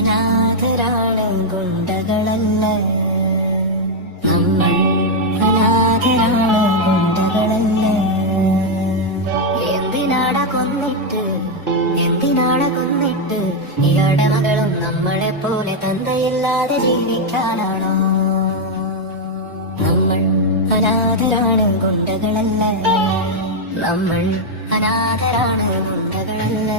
അനാഥരാണ് ഗുണ്ടകളല്ല, നമ്മൾ അനാഥരാണ് ഗുണ്ടകളല്ല. എന്തിനാടാ കൊന്നിട്ട് ഇയാളുടെ മകളും നമ്മളെ പോലെ തന്തയില്ലാതെ ജീവിക്കാനാണോ? നമ്മൾ അനാഥരാണ് ഗുണ്ടകളല്ല, നമ്മൾ അനാഥരാണ് ഗുണ്ടകളല്ല.